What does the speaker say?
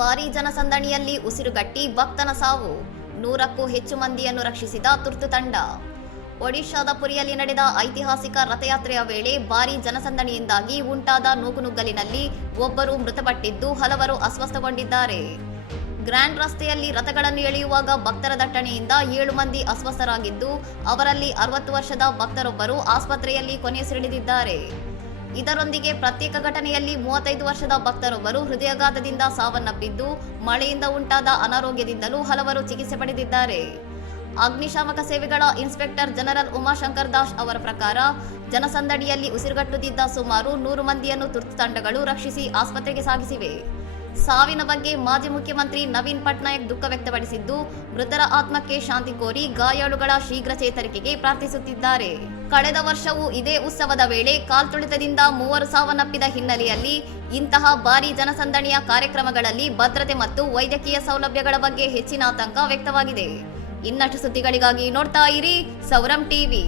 ಭಾರೀ ಜನಸಂದಣಿಯಲ್ಲಿ ಉಸಿರುಗಟ್ಟಿ ಭಕ್ತನ ಸಾವು, 100ಕ್ಕೂ ಹೆಚ್ಚು ಮಂದಿಯನ್ನು ರಕ್ಷಿಸಿದ ತುರ್ತು ತಂಡ. ಒಡಿಶಾದ ಪುರಿಯಲ್ಲಿ ನಡೆದ ಐತಿಹಾಸಿಕ ರಥಯಾತ್ರೆಯ ವೇಳೆ ಭಾರೀ ಜನಸಂದಣಿಯಿಂದಾಗಿ ಉಂಟಾದ ನೂಕುನುಗ್ಗಲಿನಲ್ಲಿ ಒಬ್ಬರು ಮೃತಪಟ್ಟಿದ್ದು, ಹಲವರು ಅಸ್ವಸ್ಥಗೊಂಡಿದ್ದಾರೆ. ಗ್ರ್ಯಾಂಡ್ ರಸ್ತೆಯಲ್ಲಿ ರಥಗಳನ್ನು ಎಳೆಯುವಾಗ ಭಕ್ತರ ದಟ್ಟಣೆಯಿಂದ 7 ಮಂದಿ ಅಸ್ವಸ್ಥರಾಗಿದ್ದು, ಅವರಲ್ಲಿ 60 ವರ್ಷದ ಭಕ್ತರೊಬ್ಬರು ಆಸ್ಪತ್ರೆಯಲ್ಲಿ ಕೊನೆಯುಸಿರೆಳೆದಿದ್ದಾರೆ. ಇದರೊಂದಿಗೆ ಪ್ರತ್ಯೇಕ ಘಟನೆಯಲ್ಲಿ 35 ವರ್ಷದ ಭಕ್ತರೊಬ್ಬರು ಹೃದಯಾಘಾತದಿಂದ ಸಾವನ್ನಪ್ಪಿದ್ದು, ಮಳೆಯಿಂದ ಉಂಟಾದ ಅನಾರೋಗ್ಯದಿಂದಲೂ ಹಲವರು ಚಿಕಿತ್ಸೆ ಪಡೆದಿದ್ದಾರೆ. ಅಗ್ನಿಶಾಮಕ ಸೇವೆಗಳ ಇನ್ಸ್ಪೆಕ್ಟರ್ ಜನರಲ್ ಉಮಾಶಂಕರ್ ದಾಸ್ ಅವರ ಪ್ರಕಾರ, ಜನಸಂದಣಿಯಲ್ಲಿ ಉಸಿರುಗಟ್ಟುತ್ತಿದ್ದ ಸುಮಾರು 100 ಮಂದಿಯನ್ನು ತುರ್ತು ತಂಡಗಳು ರಕ್ಷಿಸಿ ಆಸ್ಪತ್ರೆಗೆ ಸಾಗಿಸಿವೆ. ಸಾವಿನ ಬಗ್ಗೆ ಮಾಜಿ ಮುಖ್ಯಮಂತ್ರಿ ನವೀನ್ ಪಟ್ನಾಯಕ್ ದುಃಖ ವ್ಯಕ್ತಪಡಿಸಿದ್ದು, ಮೃತರ ಆತ್ಮಕ್ಕೆ ಶಾಂತಿ ಕೋರಿ ಗಾಯಾಳುಗಳ ಶೀಘ್ರ ಚೇತರಿಕೆಗೆ ಪ್ರಾರ್ಥಿಸುತ್ತಿದ್ದಾರೆ. ಕಳೆದ ವರ್ಷವೂ ಇದೇ ಉತ್ಸವದ ವೇಳೆ ಕಾಲ್ತುಳಿತದಿಂದ 3 ಸಾವನ್ನಪ್ಪಿದ ಹಿನ್ನೆಲೆಯಲ್ಲಿ ಇಂತಹ ಭಾರೀ ಜನಸಂದಣಿಯ ಕಾರ್ಯಕ್ರಮಗಳಲ್ಲಿ ಭದ್ರತೆ ಮತ್ತು ವೈದ್ಯಕೀಯ ಸೌಲಭ್ಯಗಳ ಬಗ್ಗೆ ಹೆಚ್ಚಿನ ಆತಂಕ ವ್ಯಕ್ತವಾಗಿದೆ. ಇನ್ನಷ್ಟು ಸುದ್ದಿಗಳಿಗಾಗಿ ನೋಡ್ತಾ ಇರಿ ಸೌರಂ ಟಿವಿ.